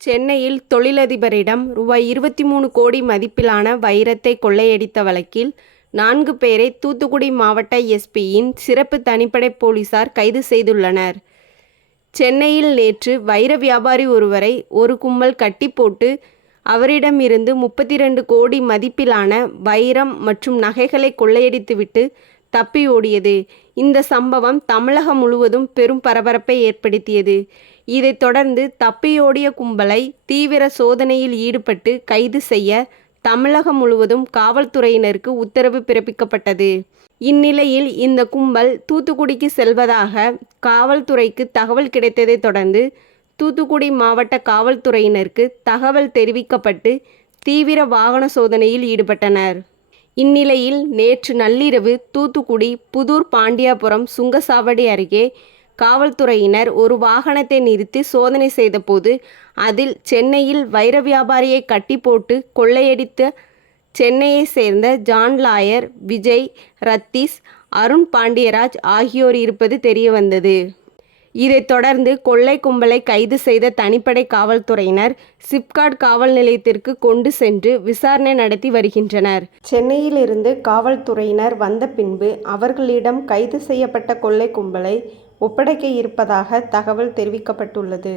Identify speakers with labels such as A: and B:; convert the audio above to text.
A: சென்னையில் தொழிலதிபரிடம் ரூபாய் இருபத்தி மூணு கோடி மதிப்பிலான வைரத்தை கொள்ளையடித்த வழக்கில் நான்கு பேரை தூத்துக்குடி மாவட்ட எஸ்பியின் சிறப்பு தனிப்படை போலீசார் கைது செய்துள்ளனர். சென்னையில் நேற்று வைர வியாபாரி ஒருவரை ஒரு கும்பல் கட்டி போட்டு அவரிடமிருந்து முப்பத்தி ரெண்டு கோடி மதிப்பிலான வைரம் மற்றும் நகைகளை கொள்ளையடித்துவிட்டு தப்பி ஓடியது. இந்த சம்பவம் தமிழகம் முழுவதும் பெரும் பரபரப்பை ஏற்படுத்தியது. இதைத் தொடர்ந்து தப்பியோடிய கும்பலை தீவிர சோதனையில் ஈடுபட்டு கைது செய்ய தமிழகம் முழுவதும் காவல்துறையினருக்கு உத்தரவு பிறப்பிக்கப்பட்டது. இந்நிலையில் இந்த கும்பல் தூத்துக்குடிக்கு செல்வதாக காவல்துறைக்கு தகவல் கிடைத்ததைத் தொடர்ந்து தூத்துக்குடி மாவட்ட காவல்துறையினருக்கு தகவல் தெரிவிக்கப்பட்டு தீவிர வாகன சோதனையில் ஈடுபட்டனர். இந்நிலையில் நேற்று நள்ளிரவு தூத்துக்குடி புதூர் பாண்டியாபுரம் சுங்கசாவடி அருகே காவல்துறையினர் ஒரு வாகனத்தை நிறுத்தி சோதனை செய்தபோது அதில் சென்னையில் வைர வியாபாரியை கட்டி போட்டு கொள்ளையடித்த சென்னையை சேர்ந்த ஜான் லாயர் விஜய் ரத்தீஸ் அருண் பாண்டியராஜ் ஆகியோர் இருப்பது தெரியவந்தது. இதைத் தொடர்ந்து கொள்ளை கும்பலை கைது செய்த தனிப்படை காவல்துறையினர் சிப்காட் காவல் நிலையத்திற்கு கொண்டு சென்று விசாரணை நடத்தி வருகின்றனர். சென்னையிலிருந்து காவல்துறையினர் வந்த பின்பு அவர்களிடம் கைது செய்யப்பட்ட கொள்ளை கும்பலை ஒப்படைக்க இருப்பதாக தகவல் தெரிவிக்கப்பட்டுள்ளது.